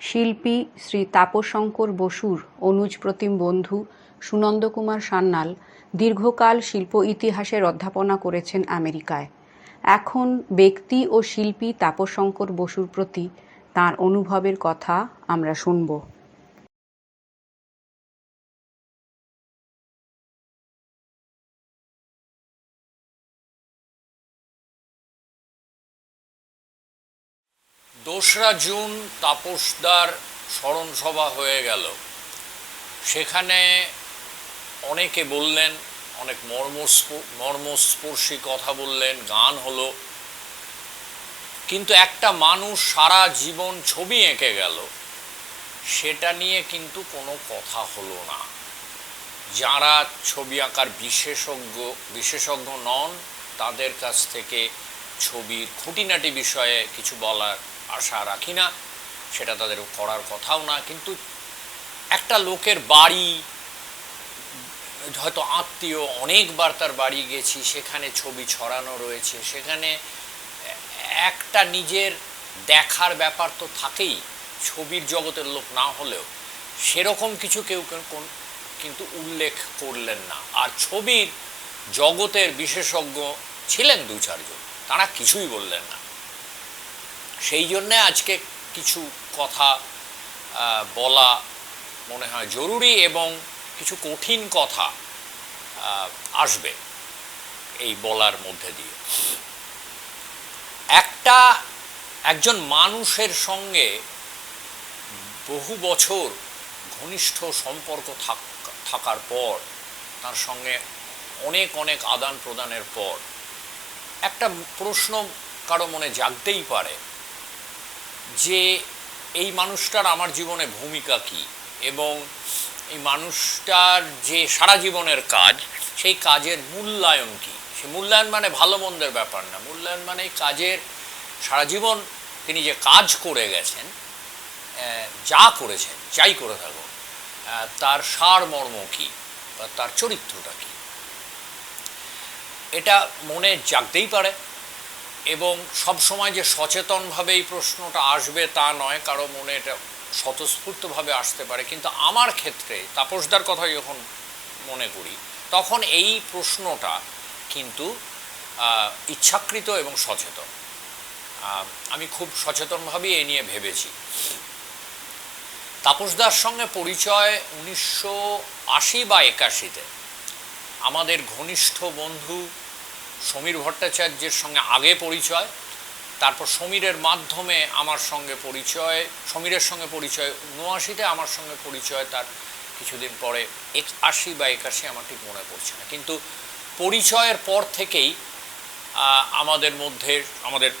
শিল্পী শ্রী তাপসশঙ্কর বসুর অনুজ প্রতিম বন্ধু সুনন্দ কুমার সান্যাল দীর্ঘকাল শিল্প ইতিহাসের অধ্যাপনা করেছেন আমেরিকায়। এখন ব্যক্তি ও শিল্পী তাপসশঙ্কর বসুর প্রতি তাঁর অনুভবের কথা আমরা শুনব। দোসরা জুন তাপসদার স্মরণসভা হয়ে গেল। সেখানে অনেকে বললেন, অনেক মর্মস্পর্শী কথা বললেন, গান হলো, কিন্তু একটা মানুষ সারা জীবন ছবি এঁকে গেল, সেটা নিয়ে কিন্তু কোনো কথা হলো না। যারা ছবি আঁকার বিশেষজ্ঞ নন, তাদের কাছ থেকে ছবির খুঁটিনাটি বিষয়ে কিছু বলার আশা রাখি না, সেটা তাদের করার কথাও না। কিন্তু একটা লোকের বাড়ি, হয়তো আত্মীয়, অনেকবার তার বাড়ি গেছি, সেখানে ছবি ছড়ানো রয়েছে, সেখানে একটা নিজের দেখার ব্যাপার তো থাকেই, ছবির জগতের লোক না হলেও। সেরকম কিছু কেউ কিন্তু উল্লেখ করলেন না। আর ছবির জগতের বিশেষজ্ঞ ছিলেন দু চারজন, তারা কিছুই বললেন না। সেই জন্যে আজকে কিছু কথা বলা মনে হয় জরুরি, এবং কিছু কঠিন কথা আসবে এই বলার মধ্যে দিয়ে। একজন মানুষের সঙ্গে বহু বছর ঘনিষ্ঠ সম্পর্ক থাকার পর, তার সঙ্গে অনেক অনেক আদান প্রদানের পর একটা প্রশ্ন কারো মনে জাগতেই পারে যে এই মানুষটার আমার জীবনে ভূমিকা কী, এবং এই মানুষটার যে সারা জীবনের কাজ, সেই কাজের মূল্যায়ন কী। সে মূল্যায়ন মানে ভালো মন্দের ব্যাপার না, মূল্যায়ন মানে এই কাজের সারা জীবন তিনি যে কাজ করে গেছেন, যা করেছেন, যাই করে থাকুন, তার সারমর্ম কী বা তার চরিত্রটা কী, এটা মনে জাগতেই পারে। এবং সব সময় যে সচেতনভাবে এই প্রশ্নটা আসবে তা নয়, কারো মনে এটা স্বতঃস্ফূর্তভাবে আসতে পারে। কিন্তু আমার ক্ষেত্রে তাপসদার কথা যখন মনে করি, তখন এই প্রশ্নটা কিন্তু ইচ্ছাকৃত এবং সচেতন। আমি খুব সচেতনভাবেই এ নিয়ে ভেবেছি। তাপসদার সঙ্গে পরিচয় 1980 বা 81-তে। আমাদের ঘনিষ্ঠ বন্ধু সমীর ভট্টাচার্যের সঙ্গে আগে পরিচয়, তারপর সমীরের মাধ্যমে আমার সঙ্গে পরিচয়, সমীরের সঙ্গে পরিচয় 79-তে, আমার সঙ্গে পরিচয় তার কিছুদিন পরে 80 বা 81, আমার ঠিক মনে পড়ছে না। কিন্তু পরিচয়ের পর থেকেই আমাদের মধ্যে, আমাদের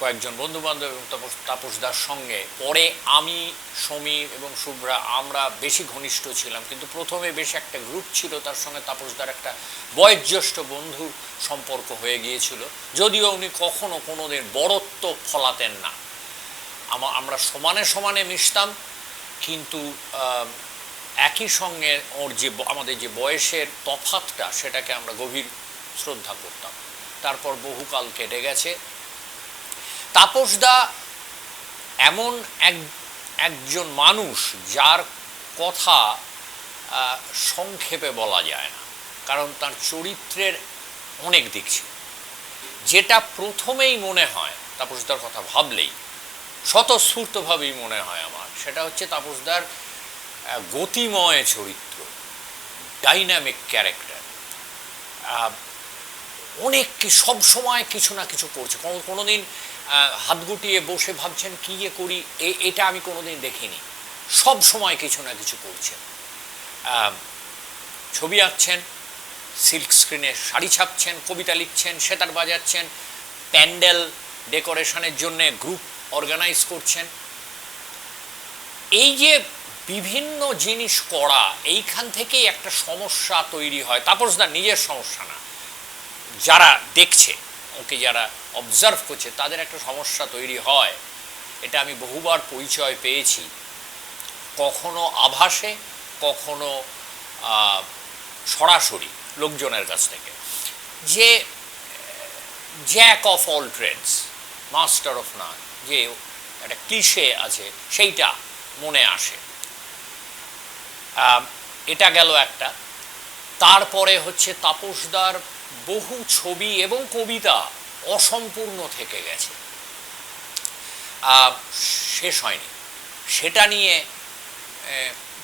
কয়েকজন বন্ধুবান্ধব এবং তাপসদার সঙ্গে, পরে আমি, সমীর এবং শুভ্রা, আমরা বেশি ঘনিষ্ঠ ছিলাম। কিন্তু প্রথমে বেশ একটা গ্রুপ ছিল, তার সঙ্গে তাপসদার একটা বয়োজ্যেষ্ঠ বন্ধু সম্পর্ক হয়ে গিয়েছিল, যদিও উনি কখনো কোনোদিন বড়ত্ব ফলাতেন না। আমরা সমানে সমানে মিশতাম, কিন্তু একই সঙ্গে ওর যে আমাদের যে বয়সের তফাতটা, সেটাকে আমরা গভীর শ্রদ্ধা করতাম। তারপর বহুকাল কেটে গেছে। তাপসদা এমন একজন মানুষ যার কথা সংক্ষেপে বলা যায় না, কারণ তার চরিত্রের অনেক দিক ছিল। যেটা প্রথমেই মনে হয় তাপসদার কথা ভাবলেই, স্বতঃস্ফূর্তভাবেই মনে হয় আমার, সেটা হচ্ছে তাপসদার গতিময় চরিত্র, ডাইনামিক ক্যারেক্টার। অনেক সব সময় কিছু না কিছু করছে, কোনোদিন হাত গুটিয়ে বসে ভাবছেন কী করি, এটা আমি কোনোদিন দেখিনি। সব সময় কিছু না কিছু করছেন। ছবি আঁকছেন, সিল্ক স্ক্রিনে শাড়ি ছাপছেন, কবিতা লিখছেন, সেতার বাজাচ্ছেন, প্যান্ডেল ডেকোরেশনের জন্য গ্রুপ অর্গানাইজ করছেন। এই যে বিভিন্ন জিনিস করা, এইখান থেকেই একটা সমস্যা তৈরি হয়। তাপসদার নিজের সমস্যা না, যারা দেখছে, ওকে যারা অবজার্ভ করছে, তাদের একটা সমস্যা তৈরি হয়। এটা আমি বহুবার পরিচয় পেয়েছি, কখনো আভাসে, কখনো সরাসরি লোকজনের কাছ থেকে, যে jack of all trades, master of none, যে একটা ক্লিশে আছে, সেইটা মনে আসে। এটা গেল একটা। তারপরে হচ্ছে তাপসদার বহু ছবি এবং কবিতা অসম্পূর্ণ থেকে গেছে, শেষ হয়নি। সেটা নিয়ে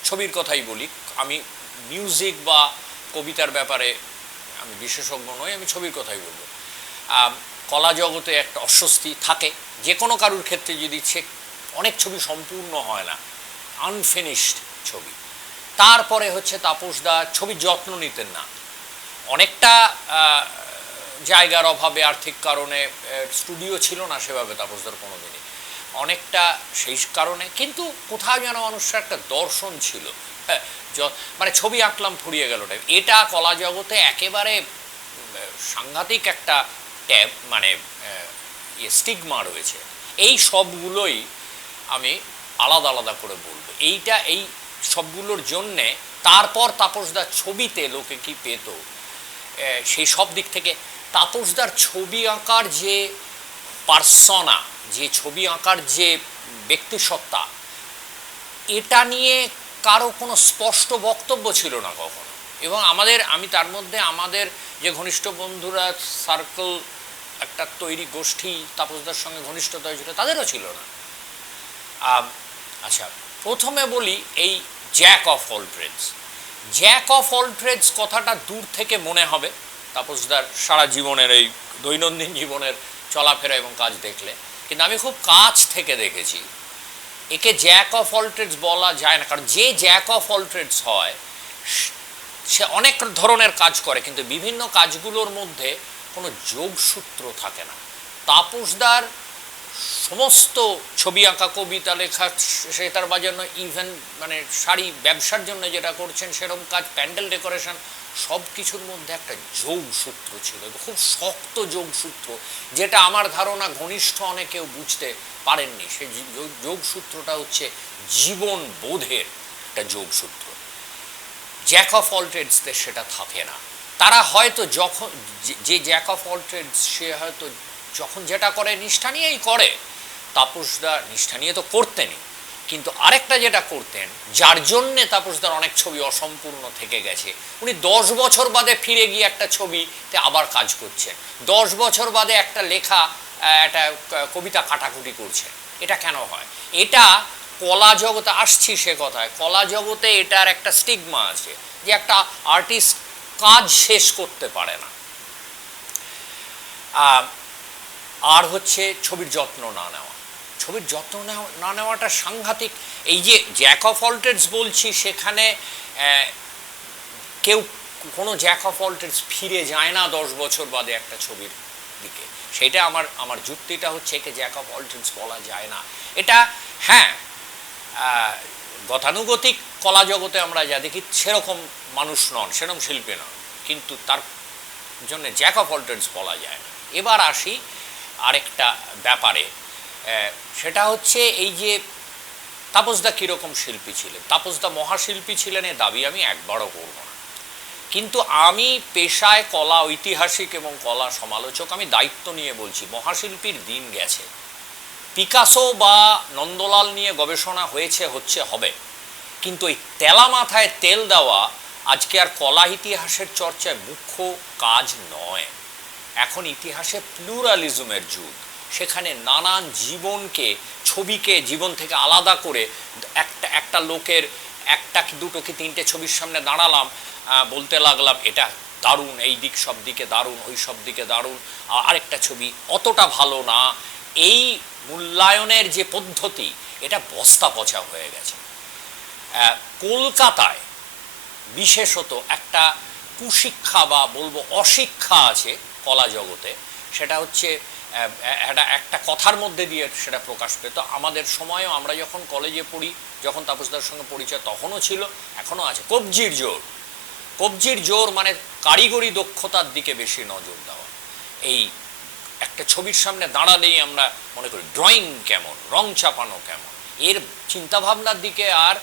ছবির কথাই বলি, আমি মিউজিক বা কবিতার ব্যাপারে আমি বিশেষজ্ঞ নই, আমি ছবির কথাই বলবো। কলা জগতে একটা অস্বস্তি থাকে যে কোনো কারুর ক্ষেত্রে, যদি সে অনেক ছবি সম্পূর্ণ হয় না, আনফিনিশড ছবি। তারপরে হচ্ছে তাপসদা ছবির যত্ন নিতেন না, অনেকটা জায়গার অভাবে, আর্থিক কারণে স্টুডিও ছিল না সেভাবে তাপসদার কোনো দিনই, অনেকটা সেই কারণে। কিন্তু কোথাও যেন মানুষের একটা দর্শন ছিল, হ্যাঁ, মানে ছবি আঁকলাম ফুরিয়ে গেল টাইপ। এটা কলা জগতে একেবারে সাংঘাতিক একটা ট্যাব, মানে স্টিগমা রয়েছে। এই সবগুলোই আমি আলাদা আলাদা করে বলবো। এই সবগুলোর জন্যে তারপর তাপসদার ছবিতে লোকে কি পেত, সেই সব দিক থেকে তাপসদার ছবি আঁকার যে পার্সোনা, যে ছবি আঁকার যে ব্যক্তিসত্তা, এটা নিয়ে কারো কোনো স্পষ্ট বক্তব্য ছিল না কখনো। এবং আমি তার মধ্যে আমাদের যে ঘনিষ্ঠ বন্ধুরা সার্কেল, একটা তৈরি গোষ্ঠী তাপসদার সঙ্গে ঘনিষ্ঠতা হয়েছিল, তাদেরও ছিল না। আচ্ছা, প্রথমে বলি এই jack of all trades. Jack of all trades কথাটা দূর থেকে মনে হবে তাপসদার সারা জীবনের, এই দৈনন্দিন জীবনের চলাফেরা এবং কাজ দেখলে, কিন্তু আমি খুব কাছ থেকে দেখেছি একে জ্যাক অফ অল ট্রেডস বলা যায় না। কারণ যে জ্যাক অফ অল ট্রেডস হয় সে অনেক ধরনের কাজ করে, কিন্তু বিভিন্ন কাজগুলোর মধ্যে কোনো যোগসূত্র থাকে না। তাপসদার সমস্ত ছবি আঁকা, কবিতা লেখা, সেটার বাজানো, ইভেন মানে শাড়ি ব্যবসার জন্য যেটা করছেন সেরকম কাজ, প্যান্ডেল ডেকোরেশন, সব কিছুর মধ্যে একটা যোগসূত্র ছিল, খুব শক্ত যোগসূত্র, যেটা আমার ধারণা ঘনিষ্ঠ অনেকেও বুঝতে পারেননি। সেই যোগসূত্রটা হচ্ছে জীবন বোধের একটা যোগসূত্র। জ্যাক অফ অল ট্রেডসদের সেটা থাকে না। তারা হয়তো যখন যে জ্যাক অফ অল ট্রেডস, সে হয়তো যখন যেটা করে নিষ্ঠা নিয়েই করে। তাপসদা নিষ্ঠা নিয়ে তো করতেনই, কিন্তু আরেকটা যেটা করতেন, যার জন্যে তাপসদার অনেক ছবি অসম্পূর্ণ থেকে গেছে, উনি 10 বছর বাদে ফিরে গিয়ে একটা ছবিতে আবার কাজ করছেন, 10 বছর বাদে একটা লেখা, একটা কবিতা কাটাকুটি করছেন। এটা কেন হয়? এটা কলা জগতে, আসছি সে কথায়, কলা জগতে এটার একটা স্টিগমা আছে যে একটা আর্টিস্ট কাজ শেষ করতে পারে না। আর হচ্ছে ছবির যত্ন না নেওয়া। ছবির যত্ন না নেওয়াটা সাংঘাতিক। এই যে জ্যাক অফ অল ট্রেডস বলছি, সেখানে কেউ কোনো জ্যাক অফ অল ট্রেডস ফিরে যায় না 10 বছর বাদে একটা ছবির দিকে। সেটা আমার যুক্তিটা হচ্ছে, একে জ্যাক অফ অল ট্রেডস বলা যায় না। এটা হ্যাঁ, গতানুগতিক কলা জগতে আমরা যা দেখি সেরকম মানুষ নন, সেরকম শিল্পী নন, কিন্তু তার জন্য জ্যাক অফ অল ট্রেডস বলা যায় না। এবার আসি আরেকটা ব্যাপারে, সেটা হচ্ছে এই যে তাপসদা কীরকম শিল্পী ছিলেন। তাপসদা মহাশিল্পী ছিলেন এ দাবি আমি একবারও করব না, কিন্তু আমি পেশায় কলা ঐতিহাসিক এবং কলা সমালোচক, আমি দায়িত্ব নিয়ে বলছি, মহাশিল্পীর দিন গেছে। পিকাসো বা নন্দলাল নিয়ে গবেষণা হবে, কিন্তু এই তেলা মাথায় তেল দেওয়া আজকে আর কলা ইতিহাসের চর্চায় মুখ্য কাজ নয়। এখন ইতিহাসে প্লুরালিজমের যুগ, সেখানে নানান জীবনকে, ছবিকে জীবন থেকে আলাদা করে একটা লোকের একটা কি দুটো কি তিনটে ছবির সামনে দাঁড়ালাম, বলতে লাগলাম এটা দারুণ, এই দিক সব দিকে দারুণ, ওই সব দিকে দারুণ, আরেকটা ছবি অতটা ভালো না। এই মূল্যায়নের যে পদ্ধতি, এটা বস্তা পচা হয়ে গেছে। কলকাতায় বিশেষত একটা কুশিক্ষা বা বলবো অশিক্ষা আছে কলা জগতে। সেটা হচ্ছে একটা কথার মধ্যে দিয়ে সেটা প্রকাশ পেত। আমাদের সময়ও আমরা যখন কলেজে পড়ি, যখন তাপসদার সঙ্গে পরিচয়, তখনও ছিল, এখনও আছে, কবজির জোর। কবজির জোর মানে কারিগরি দক্ষতার দিকে বেশি নজর দেওয়া। এই একটা ছবির সামনে দাঁড়ালেই আমরা মনে করি ড্রয়িং কেমন, রং চাপানো কেমন, এর চিন্তাভাবনার দিকে আর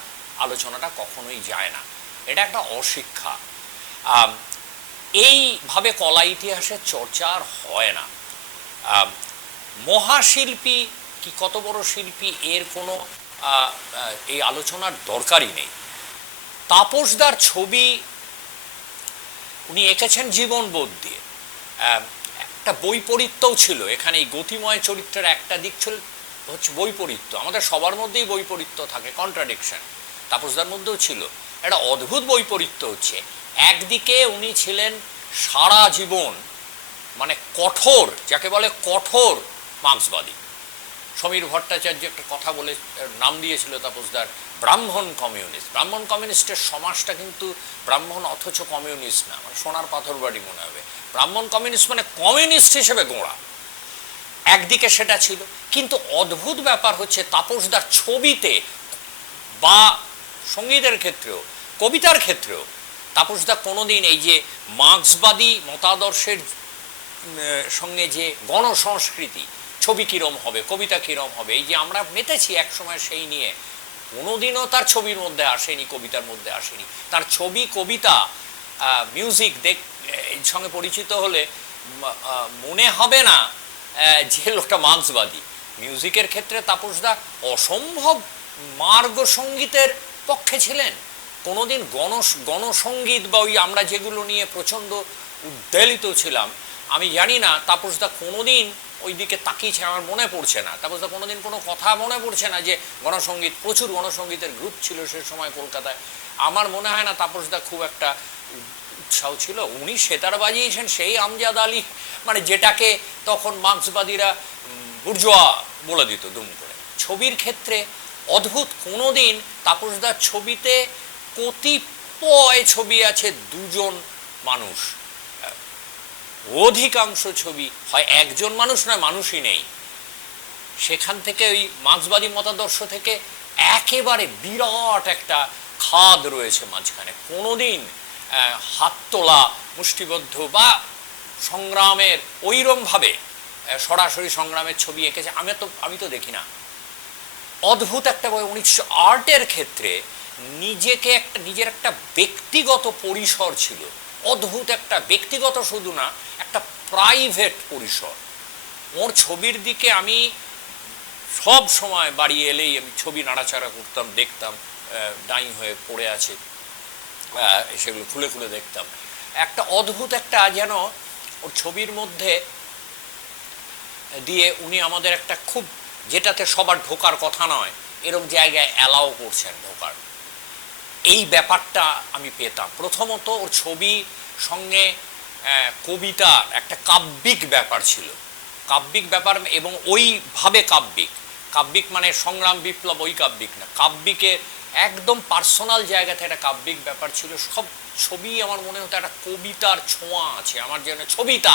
আলোচনাটা কখনোই যায় না। এটা একটা অশিক্ষা। এইভাবে কলা ইতিহাসের চর্চা আর হয় না। মহাশিল্পী কি কত বড় শিল্পী এর কোনো এই আলোচনার দরকারই নেই। তাপসদার ছবি উনি এঁকেছেন জীবনবোধ দিয়ে। একটা বৈপরীত্যও ছিল এখানে। এই গতিময় চরিত্রের একটা দিক ছিল হচ্ছে বৈপরীত্য। আমাদের সবার মধ্যেই বৈপরীত্য থাকে, কন্ট্রাডিকশন। তাপসদার মধ্যেও ছিল একটা অদ্ভুত বৈপরীত্য। হচ্ছে একদিকে উনি ছিলেন সারা জীবন মানে কঠোর, যাকে বলে কঠোর মার্ক্সবাদী। সমীর ভট্টাচার্য একটা কথা বলে নাম দিয়েছিল তাপসদার ব্রাহ্মণ কমিউনিস্ট। ব্রাহ্মণ কমিউনিস্টের সমাজটা কিন্তু ব্রাহ্মণ অথচ কমিউনিস্ট না, মানে সোনার পাথর বাড়ি মনে হবে। ব্রাহ্মণ কমিউনিস্ট মানে কমিউনিস্ট হিসেবে গোঁড়া। একদিকে সেটা ছিল, কিন্তু অদ্ভুত ব্যাপার হচ্ছে তাপসদার ছবিতে বা সঙ্গীতের ক্ষেত্রেও কবিতার ক্ষেত্রেও তাপসদা কোনোদিন এই যে মার্ক্সবাদী মতাদর্শের সঙ্গে যে গণসংস্কৃতি, ছবি কিরম হবে, কবিতা কিরম হবে, এই যে আমরা মেতেছি একসময় সেই নিয়ে, কোনোদিনও তার ছবির মধ্যে আসেনি, কবিতার মধ্যে আসেনি। তার ছবি, কবিতা, মিউজিক এর সঙ্গে পরিচিত হলে মনে হবে না যে লোকটা মার্ক্সবাদী। মিউজিকের ক্ষেত্রে তাপসদা অসম্ভব মার্গ সঙ্গীতের পক্ষে ছিলেন। কোনোদিন গণসঙ্গীত বা ওই আমরা যেগুলো নিয়ে প্রচণ্ড উদ্বেলিত ছিলাম, আমি জানি না তাপসদা কোনোদিন ওই দিকে তাকিয়েছে, আমার মনে পড়ছে না। তাপসদা কোনোদিন কোনো কথা মনে পড়ছে না যে গণসঙ্গীত, প্রচুর গণসঙ্গীতের গ্রুপ ছিল সে সময় কলকাতায়। আমার মনে হয় না তাপসদা খুব একটা উৎসাহ ছিল। উনি সেতার বাজিয়েছেন সেই আমজাদ আলী, মানে যেটাকে তখন মার্ক্সবাদীরা বুর্জোয়া বলে দিত দুম করে। ছবির ক্ষেত্রে অদ্ভুত, কোনোদিন তাপসদার ছবিতে কতিপয় ছবি আছে দুজন মানুষ, অধিকাংশ ছবি হয় একজন মানুষ নয় মানুষই নেই। সেখান থেকে ওই মার্ক্সবাদী মতাদর্শ থেকে একেবারে বিরাট একটা খাদ রয়েছে মাঝখানে। কোনোদিন হাত তোলা, মুষ্টিবদ্ধ বা সংগ্রামের ওইরমভাবে সরাসরি সংগ্রামের ছবি এঁকেছে আমি তো দেখি না। অদ্ভুত একটা বই। 1900 আর্টের ক্ষেত্রে নিজের একটা ব্যক্তিগত পরিসর ছিল, অদ্ভুত একটা ব্যক্তিগত, শুধু না একটা প্রাইভেট পরিসর। ওর ছবির দিকে আমি সব সময় বাড়ি এলেই আমি ছবি নাড়াচাড়া করতাম, দেখতাম ডাইং হয়ে পড়ে আছে, সেগুলো খুলে খুলে দেখতাম। একটা অদ্ভুত একটা যেন ওর ছবির মধ্যে দিয়ে উনি আমাদের একটা খুব, যেটাতে সবার ঢোকার কথা নয় এরকম জায়গায় অ্যালাও করছেন ঢোকার, এই ব্যাপারটা আমি পেতাম। প্রথমত ওর ছবি সঙ্গে কবিতার একটা কাব্যিক ব্যাপার ছিল, কাব্যিক ব্যাপার, এবং ওইভাবে কাব্যিক মানে সংগ্রাম বিপ্লব ওই কাব্যিক না, কাব্যিকের একদম পার্সোনাল জায়গাতে একটা কাব্যিক ব্যাপার ছিল। সব ছবি আমার মনে হতো একটা কবিতার ছোঁয়া আছে, আমার যেন ছবিটা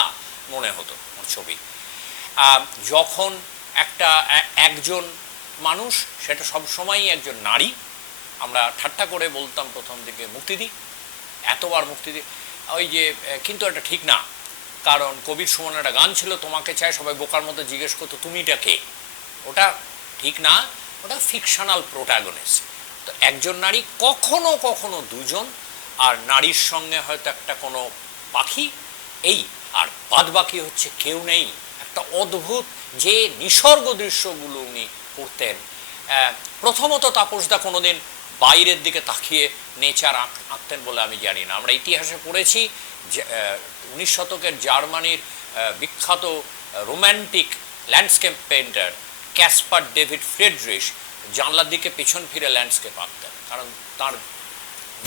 মনে হতো ওর ছবি। যখন একজন মানুষ, সেটা সবসময়ই একজন নারী, আমরা ঠাট্টা করে বলতাম প্রথম দিকে মুক্তিদি, এতবার মুক্তিদি, ওই যে, কিন্তু এটা ঠিক না, কারণ কবির সুমনের একটা গান ছিল, তোমাকে চাই, সবাই বোকার মতো জিজ্ঞেস করতো তুমিটা কে। ওটা ঠিক না, ওটা ফিকশনাল প্রোটাগনিস্ট। তো একজন নারী, কখনো কখনো দুজন, আর নারীর সঙ্গে হয়তো একটা কোনো পাখি, এই, আর বাদ বাকি হচ্ছে কেউ নেই। একটা অদ্ভুত যে নিসর্গ দৃশ্যগুলো উনি করতেন। প্রথমত তাপসদা কোনোদিন বাইরের দিকে তাকিয়ে নেচার আঁকতেন বলে আমি জানি না। আমরা ইতিহাসে পড়েছি 19 শতকের জার্মানির বিখ্যাত romantic landscape painter Caspar David Friedrich জানলার দিকে পেছন ফিরে ল্যান্ডস্কেপ আঁকতেন, কারণ তার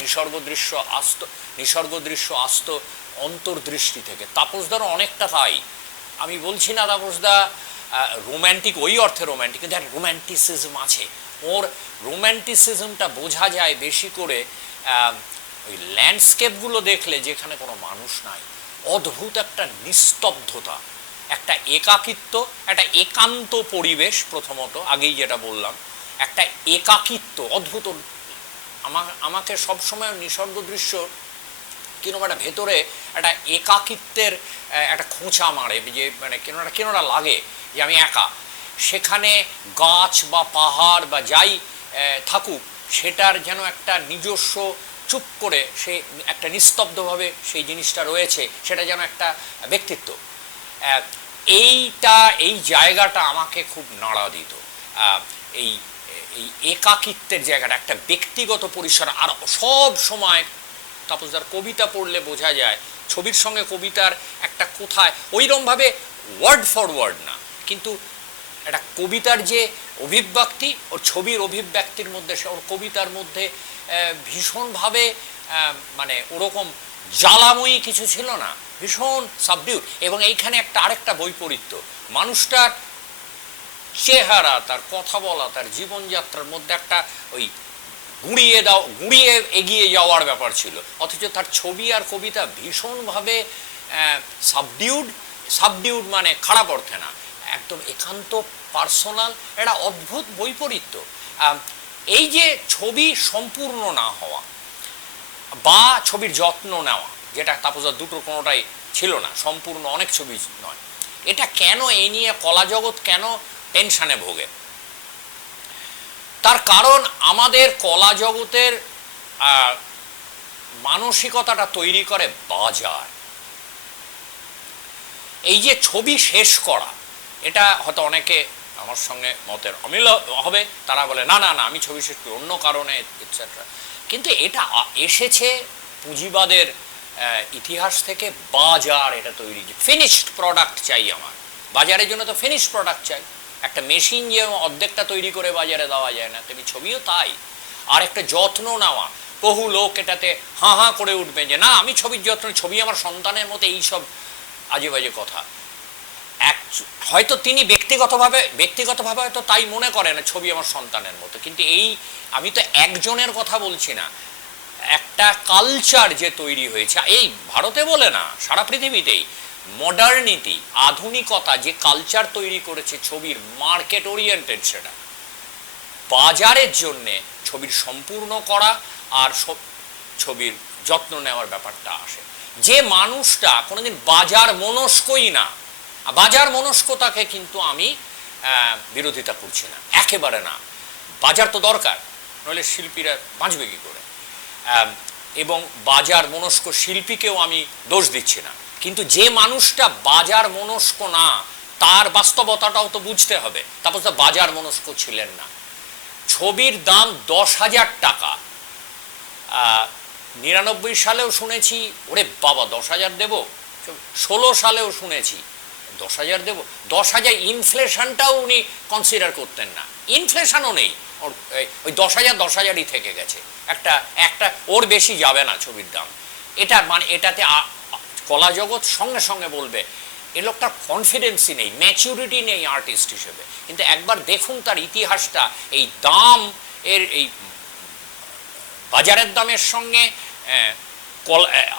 নিসর্গ দৃশ্য আসত অন্তর্দৃষ্টি থেকে। তাপসদারও অনেকটা তাই। আমি বলছি না তাপসদা রোম্যান্টিক ওই অর্থে রোম্যান্টিক, কিন্তু একটা রোম্যান্টিসিজম আছে। ওর রোম্যান্টিসিজমটা বোঝা যায় বেশি করে ওই ল্যান্ডস্কেপগুলো দেখলে, যেখানে কোনো মানুষ নাই, অদ্ভুত একটা নিস্তব্ধতা, একটা একাকিত্ব, একটা একান্ত পরিবেশ। প্রথমত আগেই যেটা বললাম, একটা একাকিত্ব অদ্ভুত। আমাকে সবসময় নিসর্গ দৃশ্য কিরকম একটা ভেতরে একটা একাকিত্বের একটা খোঁচা মারে, যে মানে কেননা লাগে যে আমি একা। সেখানে গাছ বা পাহাড় বা যাই থাকুক, সেটার যেন একটা নিজস্ব চুপ করে সে একটা নিস্তব্ধভাবে সেই জিনিসটা রয়েছে, সেটা যেন একটা ব্যক্তিত্ব। এই জায়গাটা আমাকে খুব নাড়া দিত। এই এই একাকিত্বের জায়গাটা, একটা ব্যক্তিগত পরিসর। আর সব সময় তাপসদার কবিতা পড়লে বোঝা যায় ছবির সঙ্গে কবিতার একটা কোথায় ওইরকমভাবে ওয়ার্ড ফর ওয়ার্ড না, কিন্তু একটা কবিতার যে অভিব্যক্তি ওর ছবির অভিব্যক্তির মধ্যে, ওর কবিতার মধ্যে ভীষণভাবে মানে ওরকম জ্বালাময়ী কিছু ছিল না, ভীষণ সাবডিউড। এবং এইখানে একটা আরেকটা বৈপরীত্য, মানুষটার চেহারা, তার কথা বলা, তার জীবনযাত্রার মধ্যে একটা ওই গুঁড়িয়ে এগিয়ে যাওয়ার ব্যাপার ছিল, অথচ তার ছবি আর কবিতা ভীষণভাবে সাবডিউড মানে খারাপ অর্থে না, একদম একান্ত পার্সোনাল, একটা অদ্ভুত বৈপরীত্য। এই যে ছবি সম্পূর্ণ না হওয়া বা ছবির যত্ন নেওয়া, যেটা তাপসদার দুটোর কোনোটাই ছিল না, সম্পূর্ণ অনেক ছবি নয়, এটা কেন, এই নিয়ে কলা জগৎ কেন টেনশনে ভোগে? তার কারণ আমাদের কলা জগতের মানসিকতাটা তৈরি করে বাজার। এই যে ছবি শেষ করা, এটা হয়তো অনেকে আমার সঙ্গে মতের অমিল হবে, তারা বলে না না না আমি ছবি শেষ করি অন্য কারণে এটসেট্রা, কিন্তু এটা এসেছে পুঁজিবাদের ইতিহাস থেকে। বাজার এটা তৈরি, ফিনিশড প্রোডাক্ট চাই আমার, বাজারের জন্য তো ফিনিশড প্রোডাক্ট চাই। একটা মেশিন যে অর্ধেকটা তৈরি করে বাজারে দেওয়া যায় না, তেমনি ছবিও তাই। আর একটা যত্ন নেওয়া, বহু লোক এটাতে হাঁ হাঁ করে উঠবে যে না আমি ছবির যত্ন, ছবি আমার সন্তানের মতো, এইসব আজে বাজে কথা। হয়তো তিনি ব্যক্তিগতভাবে হয়তো তাই মনে করেন ছবি আমার সন্তানের মতো, কিন্তু এই আমি তো একজনের কথা বলছি না, একটা কালচার যে তৈরি হয়েছে, এই ভারতে বলে না সারা পৃথিবীতেই মডার্নিটি, আধুনিকতা যে কালচার তৈরি করেছে ছবির, মার্কেট ওরিয়েন্টেড, সেটা বাজারের জন্যে ছবির সম্পূর্ণ করা আর ছবির যত্ন নেওয়ার ব্যাপারটা আসে। যে মানুষটা কোনোদিন বাজার মনস্কই না, বাজার মনস্কতাকে কিন্তু আমি বিরোধিতা করছি না, একেবারে না, বাজার তো দরকার, নইলে শিল্পীরা বাঁচবে কী করে, এবং বাজার মনস্ক শিল্পীকেও আমি দোষ দিচ্ছি না, কিন্তু যে মানুষটা বাজার মনস্ক না তার বাস্তবতাটাও তো বুঝতে হবে। তারপর তো বাজার মনস্ক ছিলেন না। ছবির দাম 10,000 টাকা, 99 সালেও শুনেছি ওরে বাবা 10,000 দেবো, 16 সালেও শুনেছি 10,000 দেবো, 10,000 ইনফ্লেশনটাও উনি কনসিডার করতেন না, ইনফ্লেশনও নেই, ওই 10,000ই থেকে গেছে, একটা ওর বেশি যাবে না ছবির দাম। এটা মানে এটাতে কলা জগৎ সঙ্গে সঙ্গে বলবে এ লোকটার কনফিডেন্সই নেই, ম্যাচুরিটি নেই আর্টিস্ট হিসেবে। কিন্তু একবার দেখুন তার ইতিহাসটা, এই দাম এর, এই বাজারের দামের সঙ্গে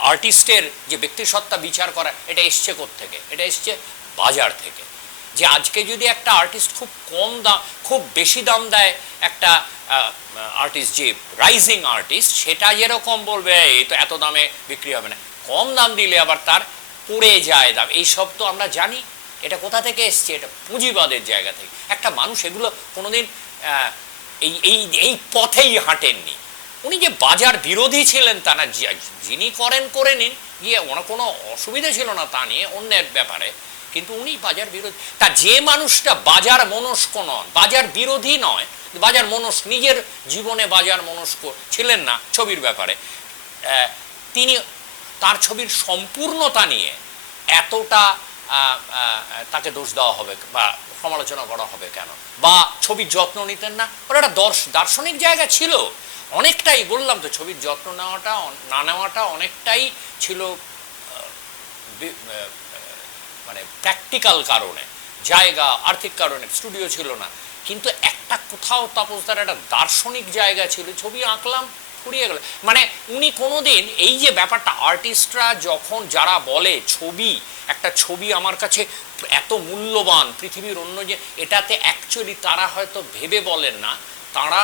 আর্টিস্টের যে ব্যক্তিসত্তা বিচার করা, এটা এসছে কোত্থেকে? এটা এসছে বাজার থেকে। যে আজকে যদি একটা আর্টিস্ট খুব কম দাম, খুব বেশি দাম দেয় একটা আর্টিস্ট, যে রাইজিং আর্টিস্ট, সেটা যেরকম বলবে এই তো এত দামে বিক্রি হবে না, কম দাম দিলে আবার তার পড়ে যায় দাম, এইসব তো আমরা জানি। এটা কোথা থেকে এসছে? এটা পুঁজিবাদের জায়গা থেকে। একটা মানুষ এগুলো কোনোদিন এই পথেই হাঁটেননি। উনি যে বাজার বিরোধী ছিলেন তা না, যিনি করে নিন গিয়ে, ওনার কোনো অসুবিধা ছিল না তা নিয়ে, অন্যের ব্যাপারে, কিন্তু উনি বাজার বিরোধী। তা যে মানুষটা বাজার মনস্ক নন, বাজার বিরোধী নয়, বাজার মনস্ক, নিজের জীবনে বাজার মনস্ক ছিলেন না ছবির ব্যাপারে, তিনি তার ছবির সম্পূর্ণতা নিয়ে এতটা তাকে দোষ দেওয়া হবে বা সমালোচনা করা হবে কেন? বা ছবির যত্ন নিতেন না, ওর একটা দার্শনিক জায়গা ছিল অনেকটাই, বললাম তো ছবির যত্ন নেওয়াটা না নেওয়াটা অনেকটাই ছিল মানে প্র্যাকটিক্যাল কারণে, জায়গা, আর্থিক কারণে, স্টুডিও ছিল না, কিন্তু একটা কোথাও তাপসদার একটা দার্শনিক জায়গা ছিল। ছবি আঁকলাম, ফুরিয়ে গেল, মানে উনি কোনোদিন এই যে ব্যাপারটা, আর্টিস্টরা যখন যারা বলে ছবি, একটা ছবি আমার কাছে এত মূল্যবান পৃথিবীর অন্য, যে এটাতে অ্যাকচুয়ালি তারা হয়তো ভেবে বলেন না, তারা,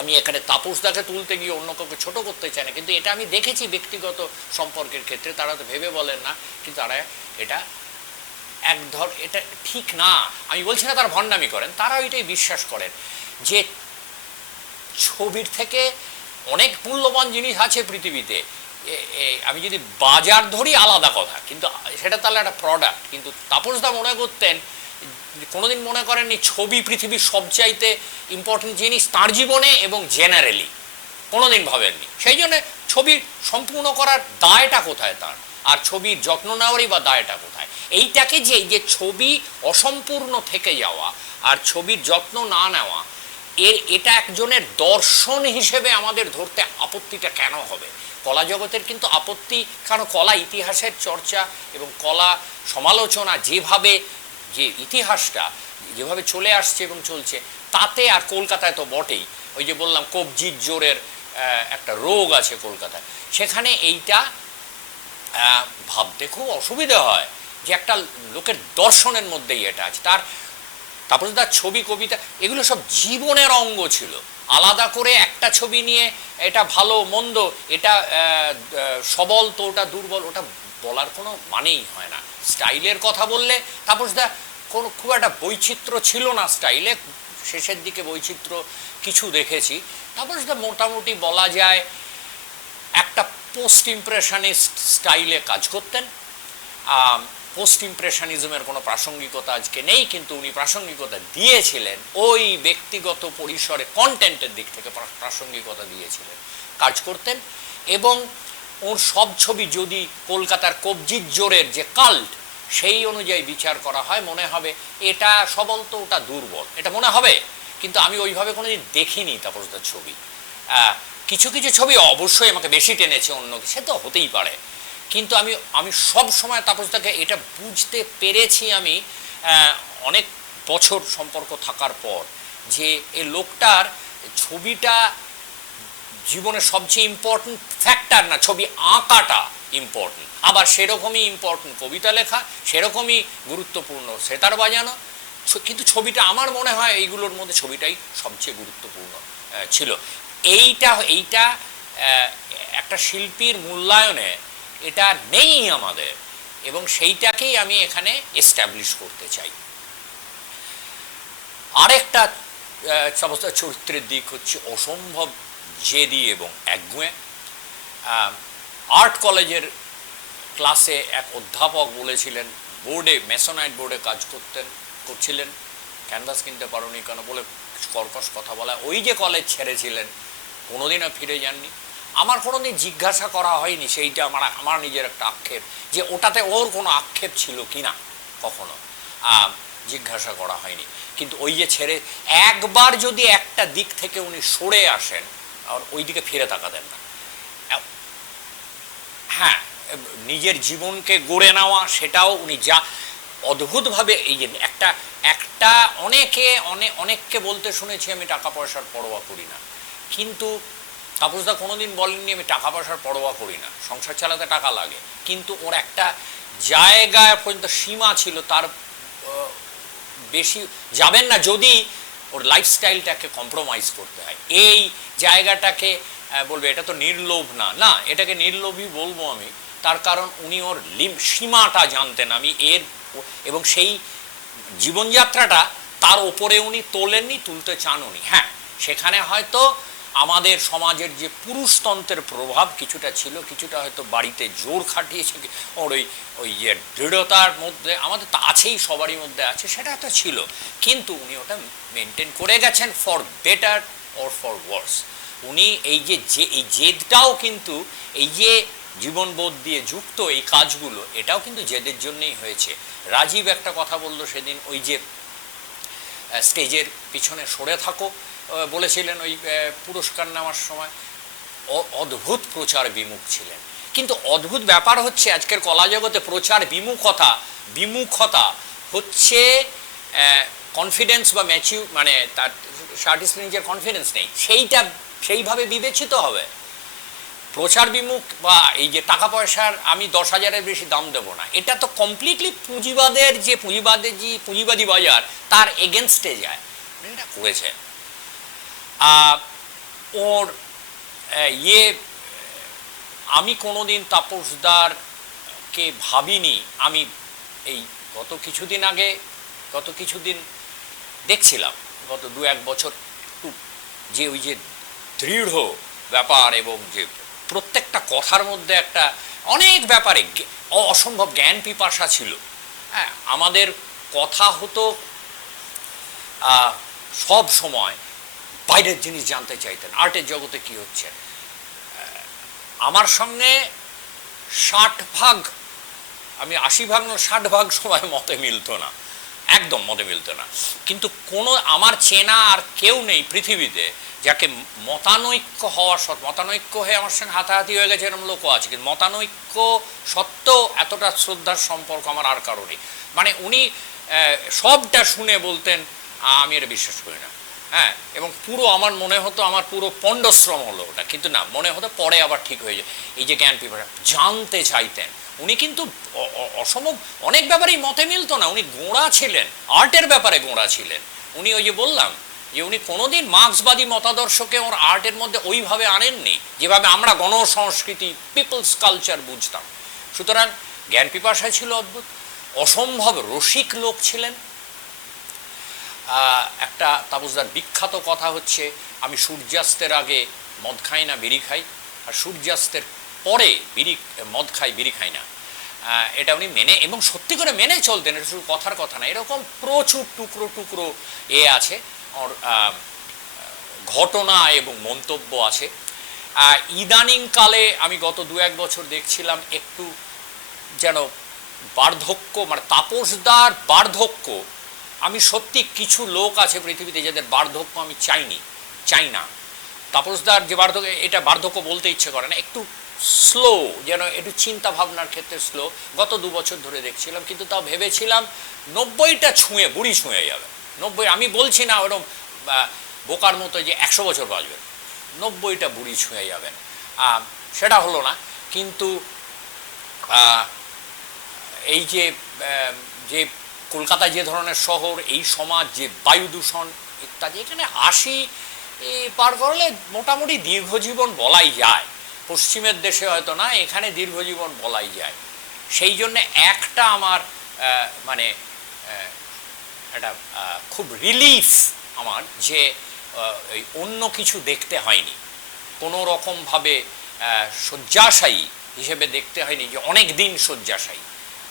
আমি এখানে তাপসদাকে তুলতে গিয়ে অন্য কাউকে ছোট করতে চাই না, কিন্তু এটা আমি দেখেছি ব্যক্তিগত সম্পর্কের ক্ষেত্রে, তারা তো ভেবে বলেন না, কিন্তু তারা এটা এটা ঠিক না, আমি বলছি না তারা ভণ্ডামি করেন, তারা এটাই বিশ্বাস করেন যে ছবির থেকে অনেক মূল্যবান জিনিস আছে পৃথিবীতে। আমি যদি বাজার ধরি আলাদা কথা, কিন্তু সেটা তাহলে একটা প্রোডাক্ট। কিন্তু তাপসদা মনে করতেন কোনোদিন মনে করেননি ছবি পৃথিবীর সবচাইতে ইম্পর্টেন্ট জিনিস তাঁর জীবনে এবং জেনারেলি কোনোদিন ভাবেননি। সেই জন্য ছবি সম্পূর্ণ করার দায়টা কোথায় তার, আর ছবির যত্ন নেওয়ারই বা দায়টা কোথায়? এইটাকে যে এই যে ছবি অসম্পূর্ণ থেকে যাওয়া আর ছবির যত্ন না নেওয়া, এটা একজনের দর্শন হিসেবে আমাদের ধরতে আপত্তিটা কেন হবে? কলা জগতের কিন্তু আপত্তি, কারণ কলা ইতিহাসের চর্চা এবং কলা সমালোচনা যেভাবে, যে ইতিহাসটা যেভাবে চলে আসছে এবং চলছে, তাতে আর কলকাতায় তো বটেই। ওই যে বললাম কবজির জোরের একটা রোগ আছে কলকাতায়, সেখানে এইটা ভাবতে খুব অসুবিধা হয় যে একটা লোকের দর্শনের মধ্যেই এটা আছে। তারপরে তার ছবি, কবিতা, এগুলো সব জীবনের অঙ্গ ছিল। আলাদা করে একটা ছবি নিয়ে এটা ভালো মন্দ, এটা সবল তো ওটা দুর্বল, ওটা বলার কোনো মানেই হয় না। স্টাইলের কথা বললে তাপসদা খুব একটা বৈচিত্র্য ছিল না স্টাইলে, শেষের দিকে বৈচিত্র্য কিছু দেখেছি। তাপসদা মোটামুটি বলা যায় একটা পোস্ট ইমপ্রেশনিস্ট স্টাইলে কাজ করতেন। পোস্ট ইমপ্রেশনিজমের কোনো প্রাসঙ্গিকতা আজকে নেই, কিন্তু উনি প্রাসঙ্গিকতা দিয়েছিলেন ওই ব্যক্তিগত পরিসরে, কন্টেন্টের দিক থেকে প্রাসঙ্গিকতা দিয়েছিলেন, কাজ করতেন। এবং ওর সব ছবি যদি কলকাতার কবজির জোরের যে কাল্ট সেই অনুযায়ী বিচার করা হয়, মনে হবে এটা সবল তো ওটা দুর্বল, এটা মনে হবে। কিন্তু আমি ওইভাবে কোনোদিন দেখিনি তাপসদার ছবি। কিছু কিছু ছবি অবশ্যই আমাকে বেশি টেনেছে, অন্য সে তো হতেই পারে, কিন্তু আমি সব সময় তাপসদাকে এটা বুঝতে পেরেছি আমি অনেক বছর সম্পর্ক থাকার পর, যে এই লোকটার ছবিটা জীবনের সবচেয়ে ইম্পর্টেন্ট ফ্যাক্টর না, ছবি আঁকাটা ইম্পর্টেন্ট, আবার সেরকমই ইম্পর্টেন্ট কবিতা লেখা, সেরকমই গুরুত্বপূর্ণ সেতার বাজানো, কিন্তু ছবিটা আমার মনে হয় এইগুলোর মধ্যে ছবিটাই সবচেয়ে গুরুত্বপূর্ণ ছিল। এইটা একটা শিল্পীর মূল্যায়নে এটা নেই আমাদের, এবং সেইটাকেই আমি এখানে এস্টাবলিশ করতে চাই। আরেকটা চরিত্রের দিক হচ্ছে অসম্ভব জেদি এবং একগুঁয়ে। আর্ট কলেজের ক্লাসে এক অধ্যাপক বলেছিলেন, বোর্ডে মেসোনাইট বোর্ডে কাজ করছিলেন, ক্যানভাস কিনতে পারোনি কেন বলে কর্কশ কথা বলা। ওই যে কলেজ ছেড়েছিলেন, কোনোদিনও ফিরে যাননি। আমার কোনোদিন জিজ্ঞাসা করা হয়নি, সেইটা আমার নিজের একটা আক্ষেপ, যে ওটাতে ওর কোনো আক্ষেপ ছিল কি না, কখনো জিজ্ঞাসা করা হয়নি। কিন্তু ওই যে ছেড়ে একবার যদি একটা দিক থেকে উনি সরে আসেন, আর ওই দিকে ফিরে তাকাতেন না। হ্যাঁ, নিজের জীবনকে গড়ে নেওয়া, সেটাও উনি যা অদ্ভুতভাবে, এই যে একটা অনেককে বলতে শুনেছি আমি টাকা পয়সার পরোয়া করি না, কিন্তু তাপসদা কোনোদিন বলেননি আমি টাকা পয়সার পরোয়া করি না, সংসার চালাতে টাকা লাগে, কিন্তু ওর একটা জায়গায় পর্যন্ত সীমা ছিল, তার বেশি যাবেন না যদি ওর লাইফস্টাইলটাকে কম্প্রোমাইজ করতে হয়। এই জায়গাটাকে বলবে এটা তো নির্লোভ না, এটাকে নির্লোভই বলবো আমি, তার কারণ উনি ওর সীমাটা জানতেন। এবং সেই জীবনযাত্রাটা তার ওপরে উনি তোলেননি, তুলতে চান উনি। হ্যাঁ, সেখানে হয়তো আমাদের সমাজের যে পুরুষতন্ত্রের প্রভাব কিছুটা ছিল, কিছুটা হয়তো বাড়িতে জোর খাটিয়েছে, ওর ওই যে দৃঢ়তার মধ্যে আমাদের তো আছেই, সবারই মধ্যে আছে, সেটা তো ছিল, কিন্তু উনি ওটা মেনটেন করে গেছেন ফর বেটার অর ফর ওয়ার্স। উনি এই জেদটাও কিন্তু, এই যে জীবনবোধ দিয়ে যুক্ত এই কাজগুলো, এটাও কিন্তু জেদের জন্যই হয়েছে। রাজীব একটা কথা বললো সেদিন, ওই যে স্টেজের পিছনে সরে থাকো বলেছিলেন ওই পুরস্কার নেওয়ার সময়, অদ্ভুত প্রচার বিমুখ ছিলেন। কিন্তু অদ্ভুত ব্যাপার হচ্ছে আজকের কলা জগতে প্রচার বিমুখতা হচ্ছে কনফিডেন্স বা মানে তার আর্টিস্টের নিজের কনফিডেন্স নেই, সেইভাবে বিবেচিত হবে। প্রচার বিমুখ বা এই যে টাকা পয়সার আমি 10,000-এর বেশি দাম দেবো না, এটা তো কমপ্লিটলি পুঁজিবাদী বাজার, তার এগেনস্টে যায়, এটা করেছে। ওর আমি কোনোদিন তাপসদারকে ভাবিনি। আমি এই গত কিছুদিন দেখছিলাম, গত 2-1 বছর, যে ওই যে দৃঢ় ব্যাপার, এবং যে প্রত্যেকটা কথার মধ্যে একটা অনেক ব্যাপারে অসম্ভব জ্ঞান পিপাসা ছিল। হ্যাঁ, আমাদের কথা হতো সব সময় বাইরের জিনিস জানতে চাইতেন, আর্টের জগতে কি হচ্ছে। আমার সঙ্গে 60 ভাগ, আমি 80 ভাগ না 60 ভাগ সময় মতে মিলতো না, একদম মতে মিলতো না। কিন্তু কোনো আমার চেনা আর কেউ নেই পৃথিবীতে যাকে মতানৈক্য হওয়া মতানৈক্য হয়ে আমার সঙ্গে হাতাহাতি হয়ে গেছে এরকম লোকও আছে, কিন্তু মতানৈক্য সত্ত্বেও এতটা শ্রদ্ধার সম্পর্ক আমার আর কারো নেই। মানে উনি সবটা শুনে বলতেন আমি এটা বিশ্বাস করি না, হ্যাঁ, এবং পুরো আমার মনে হতো আমার পুরো পণ্ডশ্রম হলো ওটা, কিন্তু না, মনে হতো পরে আবার ঠিক হয়ে যায়। এই যে জ্ঞান পিপাসা জানতে চাইতেন উনি, কিন্তু অসম্ভব অনেক ব্যাপারেই মতে মিলতো না। উনি গোঁড়া ছিলেন, আর্টের ব্যাপারে গোঁড়া ছিলেন উনি। ওই যে বললাম যে উনি কোনোদিন মার্ক্সবাদী মতাদর্শকে ওর আর্টের মধ্যে ওইভাবে আনেননি যেভাবে আমরা গণসংস্কৃতি পিপলস কালচার বুঝতাম। সুতরাং জ্ঞান পিপাসা ছিল অদ্ভুত, অসম্ভব রসিক লোক ছিলেন। একটা তাপসদার বিখ্যাত কথা হচ্ছে, আমি সূর্যাস্তের আগে মদ খাই না বিড়ি খাই, আর সূর্যাস্তের পরে মদ খাই বিড়ি খাই না। এটা উনি মেনে, এবং সত্যি করে মেনে চলতেন, এটা শুধু কথার কথা না। এরকম প্রচুর টুকরো টুকরো আছে ওর ঘটনা এবং মন্তব্য আছে। ইদানিংকালে আমি গত 2-1 বছর দেখছিলাম একটু যেন বার্ধক্য, মানে তাপসদার বার্ধক্য, আমি সত্যি কিছু লোক আছে পৃথিবীতে যাদের বার্ধক্য আমি চাই না। তাপসদার যে বার্ধক্য, এটা বার্ধক্য বলতে ইচ্ছে করে না, একটু স্লো, যেন একটু চিন্তা ভাবনার ক্ষেত্রে স্লো। গত 2 বছর ধরে দেখছিলাম, কিন্তু তাও ভেবেছিলাম 90টা ছুঁয়ে বুড়ি ছুঁয়ে যাবে। 90, আমি বলছি না ওরকম বোকার মতো যে 100 বছর বাঁচবেন, 90টা বুড়ি ছুঁয়ে যাবেন, সেটা হলো না। কিন্তু এই যে যে কলকাতা যে ধরনের শহর, এই সমাজ, যে বায়ু দূষণ ইত্যাদি, এখানে 80 পার করলে মোটামুটি দীর্ঘজীবন বলাই যায়। পশ্চিমের দেশে হয়তো না, এখানে দীর্ঘজীবন বলাই যায়। সেই জন্যে একটা আমার মানে একটা খুব রিলিফ আমার, যে অন্য কিছু দেখতে হয়নি, কোনো রকমভাবে শয্যাশায়ী হিসেবে দেখতে হয়নি, যে অনেক দিন শয্যাশায়ী,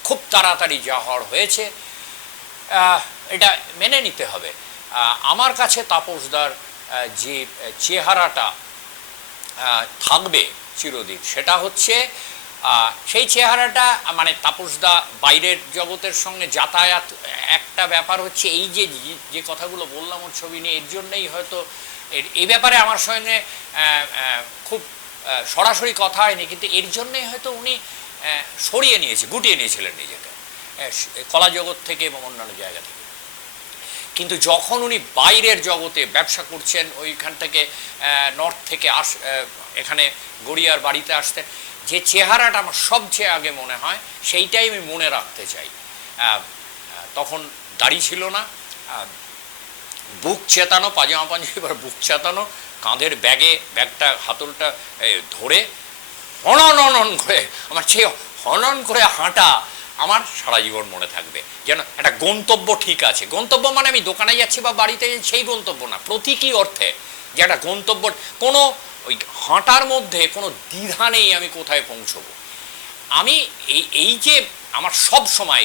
খুব তাড়াতাড়ি যা হওয়ার হয়েছে, এটা মেনে নিতে হবে। আমার কাছে তাপসদার যে চেহারাটা থাকবে চিরদিন, সেটা হচ্ছে সেই চেহারাটা, মানে তাপসদা বাইরের জগতের সঙ্গে যাতায়াত, একটা ব্যাপার হচ্ছে এই যে কথাগুলো বললাম ওর ছবি নিয়ে, এর জন্যই হয়তো এই ব্যাপারে আমার সঙ্গে খুব সরাসরি কথা হয়নি, কিন্তু এর জন্যই হয়তো উনি গুটিয়ে নিয়েছিলেন নিজেকে কলা জগৎ থেকে এবং অন্যান্য জায়গা থেকে। কিন্তু যখন উনি বাইরের জগতে ব্যবসা করছেন, ওইখান থেকে নর্থ থেকে এখানে গড়িয়ার বাড়িতে আসতেন, যে চেহারাটা আমার সবচেয়ে আগে মনে হয়, সেইটাই আমি মনে রাখতে চাই। তখন দাড়ি ছিল না, বুক চেতানো, পাজামা পাঞ্জাবি এবার বুক চেতানো, কাঁধের ব্যাগটা হাতলটা ধরে হনন করে, আমার সেই হনন করে হাঁটা আমার সারা জীবন মনে থাকবে। যেন একটা গন্তব্য ঠিক আছে, গন্তব্য মানে আমি দোকানে যাচ্ছি বা বাড়িতে যাচ্ছি সেই গন্তব্য না, প্রতীকী অর্থে যে একটা গন্তব্য, কোনো ওই হাঁটার মধ্যে কোনো দ্বিধা নেই আমি কোথায় পৌঁছবো। আমি এই যে আমার সব সময়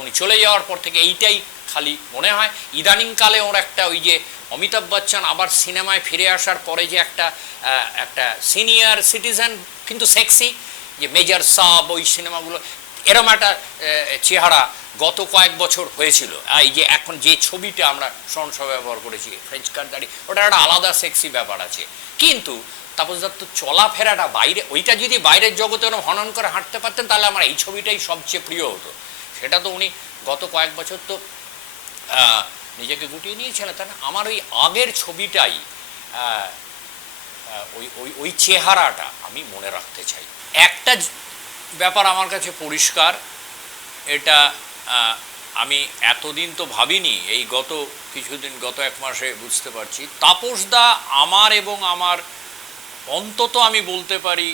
উনি চলে যাওয়ার পর থেকে এইটাই খালি মনে হয়। ইদানিংকালে ওর একটা, ওই যে অমিতাভ বচ্চন আবার সিনেমায় ফিরে আসার পরে যে একটা সিনিয়র সিটিজেন কিন্তু সেক্সি, যে মেজর সাব, ওই সিনেমাগুলো, এরম একটা চেহারা গত কয়েক বছর হয়েছিল। এই যে এখন যে ছবিটা আমরা সহসা ব্যবহার করেছি, ফ্রেঞ্চ কাট দাড়ি, ওটা একটা আলাদা সেক্সি ব্যাপার আছে। কিন্তু তাপসদার তো চলাফেরাটা বাইরে, ওইটা যদি বাইরের জগতে ওরকম হনন করে হাঁটতে পারতেন, তাহলে আমার এই ছবিটাই সবচেয়ে প্রিয় হতো। সেটা তো উনি গত কয়েক বছর তো নিজেকে গুটিয়ে নিয়েছিলেন, তাই না? আমার ওই আগের ছবিটাই, ওই চেহারাটা আমি মনে রাখতে চাই। একটা ব্যাপার আমার কাছে পরিষ্কার, এটা আমি এতদিন তো ভাবিনি, এই গত 1 মাসে বুঝতে পারছি, তাপসদা আমার এবং আমার, অন্তত আমি বলতে পারি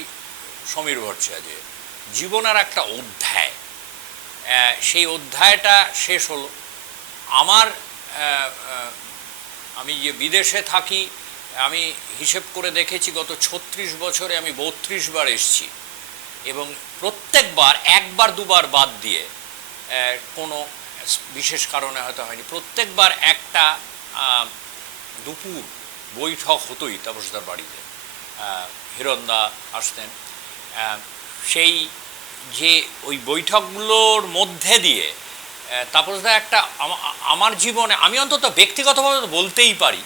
সমীর ভট্টাচার্যের জীবনের একটা অধ্যায়। সেই অধ্যায়টা শেষ হলো। আমি যে বিদেশে থাকি, আমি হিসেব করে দেখেছি গত 36 বছরে আমি 32 বার এসেছি, এবং প্রত্যেকবার 1-2 বার বাদ দিয়ে কোনো বিশেষ কারণে হয়তো হয়নি, প্রত্যেকবার একটা দুপুর বৈঠক হতোই তাপসদার বাড়িতে। হিরণদা আসতেন। সেই যে ওই বৈঠকগুলোর মধ্যে দিয়ে তাপসদা একটা আমার জীবনে, আমি অন্তত ব্যক্তিগতভাবে বলতেই পারি,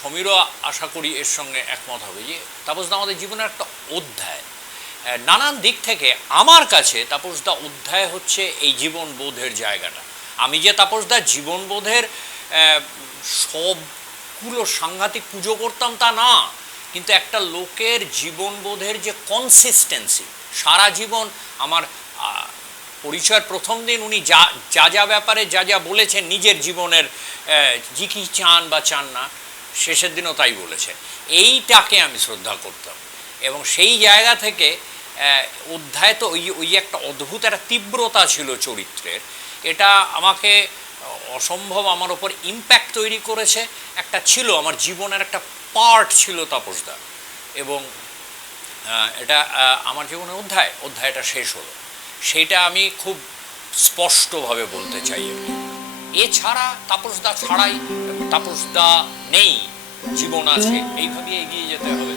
সমীরও আশা করি এর সঙ্গে একমত হবে, যে তাপসদা আমাদের জীবনের একটা অধ্যায়। নানান দিক থেকে আমার কাছে তাপসদা অধ্যায় হচ্ছে এই জীবনবোধের জায়গাটা। আমি যে তাপসদার জীবনবোধের সবগুলো সাংঘাতিক পুজো করতাম তা না, কিন্তু একটা লোকের জীবনবোধের যে কনসিস্টেন্সি, সারা জীবন আমার পরিচয়ের প্রথম দিন উনি যা ব্যাপারে যা বলেছেন নিজের জীবনের, যে কি চান বা চান না, শেষের দিনও তাই বলেছেন। এইটাকে আমি শ্রদ্ধা করতাম, এবং সেই জায়গা থেকে অধ্যায় তো ওই একটা অদ্ভুত একটা তীব্রতা ছিল চরিত্রের, এটা আমাকে অসম্ভব আমার ওপর ইম্প্যাক্ট তৈরি করেছে। একটা ছিল আমার জীবনের একটা পার্ট ছিল তাপসদা, এবং এটা আমার জীবনের অধ্যায়টা শেষ হলো, সেইটা আমি খুব স্পষ্টভাবে বলতে চাই। এছাড়া তাপসদা ছাড়াই তাপসদা নেই, জীবন আছে, এইভাবেই এগিয়ে যেতে হবে।